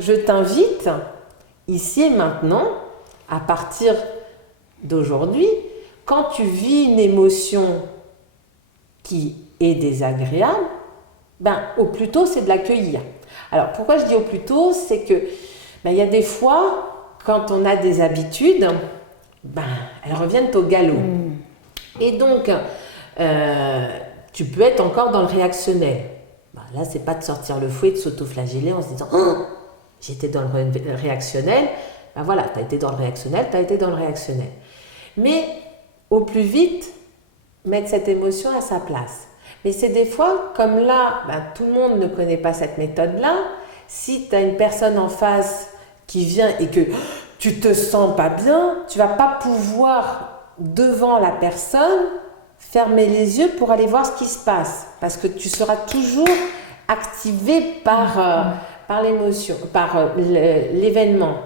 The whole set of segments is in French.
je t'invite, ici et maintenant, à partir d'aujourd'hui, quand tu vis une émotion qui est désagréable, ben, au plus tôt, c'est de l'accueillir. Alors, pourquoi je dis au plus tôt? C'est que, ben, y a des fois, quand on a des habitudes, ben, elles reviennent au galop. Et donc, tu peux être encore dans le réactionnel. Ben, là, c'est pas de sortir le fouet, de s'autoflageller en se disant oh, j'étais dans le réactionnel. Ben voilà, tu as été dans le réactionnel, tu as été dans le réactionnel. Mais au plus vite, mettre cette émotion à sa place. Mais c'est des fois, comme là, ben, tout le monde ne connaît pas cette méthode-là. Si tu as une personne en face qui vient et que tu te sens pas bien, tu vas pas pouvoir, devant la personne, fermer les yeux pour aller voir ce qui se passe. Parce que tu seras toujours activé par l'émotion, par l'événement.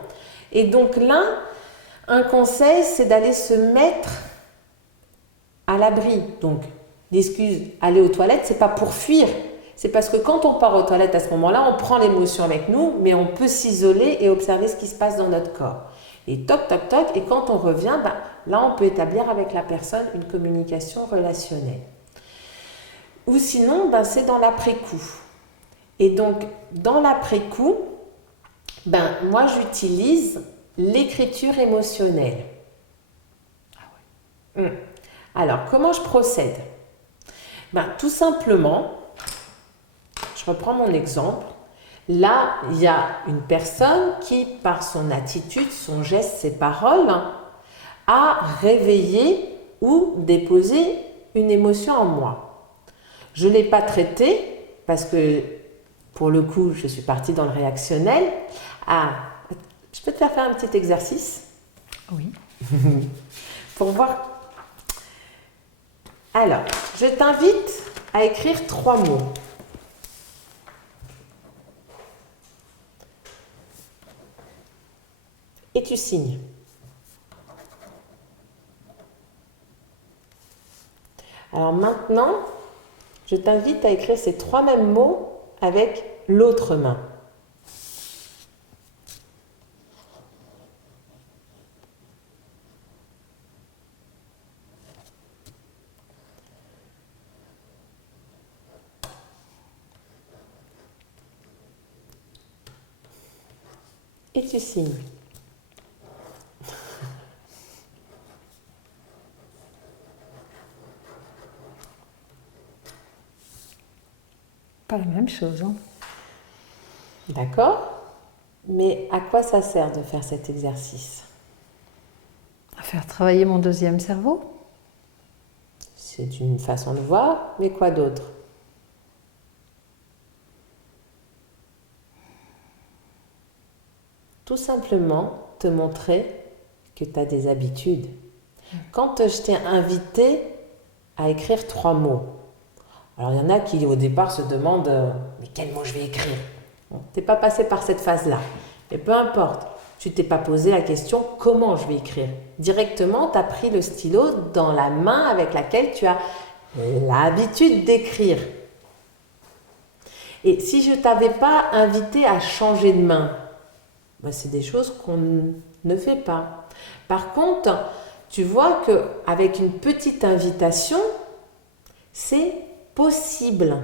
Et donc là, un conseil, c'est d'aller se mettre à l'abri. Donc, l'excuse, aller aux toilettes, c'est pas pour fuir. C'est parce que quand on part aux toilettes à ce moment-là, on prend l'émotion avec nous, mais on peut s'isoler et observer ce qui se passe dans notre corps. Et toc, toc, toc, et quand on revient, ben, là, on peut établir avec la personne une communication relationnelle. Ou sinon, ben, c'est dans l'après-coup. Et donc, dans l'après-coup, ben, moi, j'utilise l'écriture émotionnelle. Ah ouais. Alors, comment je procède? Ben, tout simplement, je reprends mon exemple. Là, il y a une personne qui, par son attitude, son geste, ses paroles, a réveillé ou déposé une émotion en moi. Je ne l'ai pas traitée parce que, pour le coup, je suis partie dans le réactionnel. Ah, je peux te faire un petit exercice? Oui. Pour voir. Alors, je t'invite à écrire 3 mots. Et tu signes. Alors maintenant, je t'invite à écrire ces 3 mêmes mots avec l'autre main. Et tu signes. Pas la même chose. Hein. D'accord? Mais à quoi ça sert de faire cet exercice? À faire travailler mon deuxième cerveau. C'est une façon de voir, mais quoi d'autre? Tout simplement te montrer que tu as des habitudes. Quand je t'ai invité à écrire 3 mots, alors il y en a qui au départ se demandent mais quel mot je vais écrire? Bon, tu n'es pas passé par cette phase-là. Mais peu importe, tu t'es pas posé la question comment je vais écrire. Directement, tu as pris le stylo dans la main avec laquelle tu as l'habitude d'écrire. Et si je ne t'avais pas invité à changer de main, ben c'est des choses qu'on ne fait pas. Par contre, tu vois qu'avec une petite invitation, c'est possible.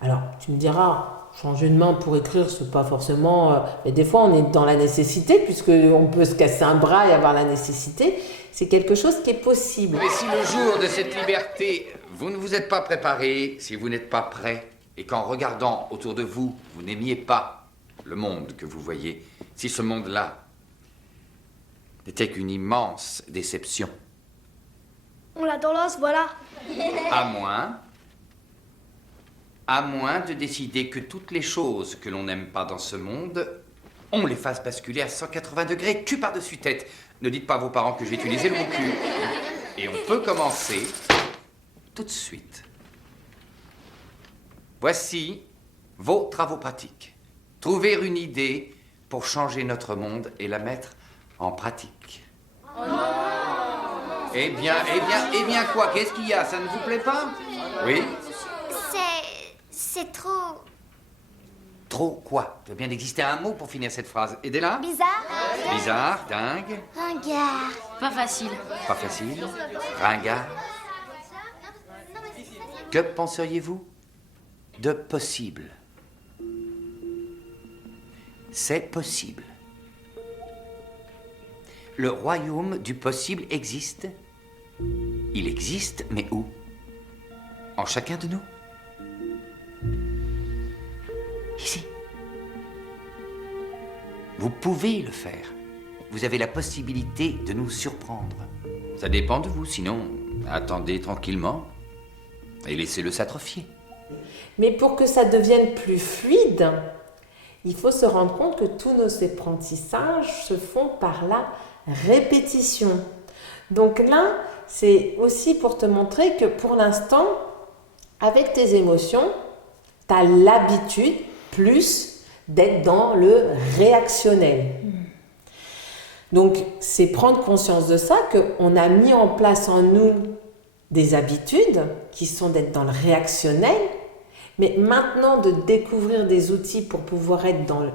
Alors, tu me diras, changer de main pour écrire, c'est pas forcément... mais des fois, on est dans la nécessité, puisqu'on peut se casser un bras et avoir la nécessité. C'est quelque chose qui est possible. Mais si le jour de cette liberté, vous ne vous êtes pas préparé, si vous n'êtes pas prêt, et qu'en regardant autour de vous, vous n'aimiez pas le monde que vous voyez, si ce monde-là n'était qu'une immense déception. On l'a dans l'os, voilà. À moins de décider que toutes les choses que l'on n'aime pas dans ce monde, on les fasse basculer à 180 degrés, cul par-dessus tête. Ne dites pas à vos parents que j'ai utilisé le mot cul. Et on peut commencer tout de suite. Voici vos travaux pratiques. Trouver une idée pour changer notre monde et la mettre en pratique. Oh non! Eh bien, quoi? Qu'est-ce qu'il y a? Ça ne vous plaît pas? Oui? C'est trop Trop quoi? Il doit bien exister un mot pour finir cette phrase. Aidez-la. Bizarre. Bizarre, dingue, Ringard. Pas facile. pas facile, ringard. Que penseriez-vous de possible? C'est possible. Le royaume du possible existe. Il existe, mais où? En chacun de nous. Ici. Vous pouvez le faire. Vous avez la possibilité de nous surprendre. Ça dépend de vous, sinon, attendez tranquillement et laissez-le s'atrophier. Mais pour que ça devienne plus fluide, il faut se rendre compte que tous nos apprentissages se font par la répétition. Donc là, c'est aussi pour te montrer que pour l'instant, avec tes émotions, tu as l'habitude plus d'être dans le réactionnel. Donc, c'est prendre conscience de ça, qu'on a mis en place en nous des habitudes qui sont d'être dans le réactionnel, mais maintenant de découvrir des outils pour pouvoir être dans le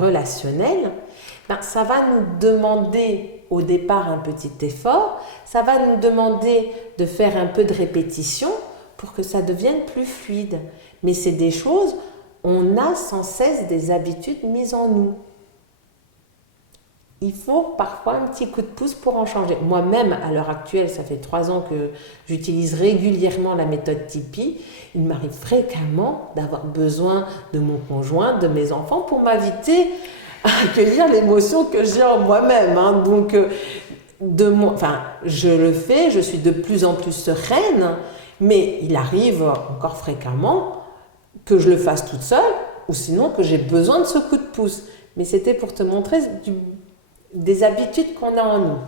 relationnel, ben, ça va nous demander au départ un petit effort, ça va nous demander de faire un peu de répétition pour que ça devienne plus fluide. Mais c'est des choses, on a sans cesse des habitudes mises en nous. Il faut parfois un petit coup de pouce pour en changer. Moi-même, à l'heure actuelle, ça fait 3 ans que j'utilise régulièrement la méthode Tipeee. Il m'arrive fréquemment d'avoir besoin de mon conjoint, de mes enfants, pour m'inviter à accueillir l'émotion que j'ai en moi-même. Hein. Donc, je le fais, je suis de plus en plus sereine, mais il arrive encore fréquemment que je le fasse toute seule, ou sinon que j'ai besoin de ce coup de pouce. Mais c'était pour te montrer des habitudes qu'on a en nous.